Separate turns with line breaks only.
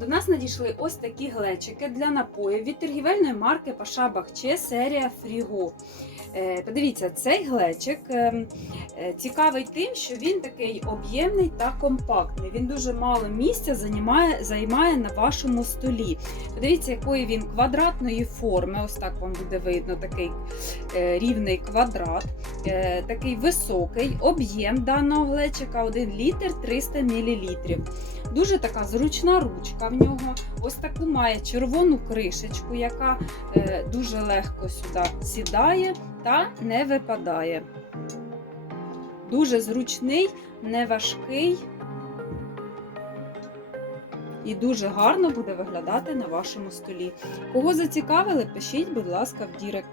До нас надійшли ось такі глечики для напоїв від торгівельної марки Паша Бахче серія Фріго. Е, Подивіться, цей глечик е, е, цікавий тим, що він такий об'ємний та компактний. Він дуже мало місця займає, займає на вашому столі. Подивіться, якої він квадратної форми. Ось так вам буде видно такий е, рівний квадрат. Такий високий об'єм даного глечика 1 літр 300 мл. Дуже така зручна ручка в нього. Ось таку має червону кришечку, яка е, дуже легко сюди сідає та не випадає. Дуже зручний, не важкий і дуже гарно буде виглядати на вашому столі. Кого зацікавили, пишіть, будь ласка, в Дірект.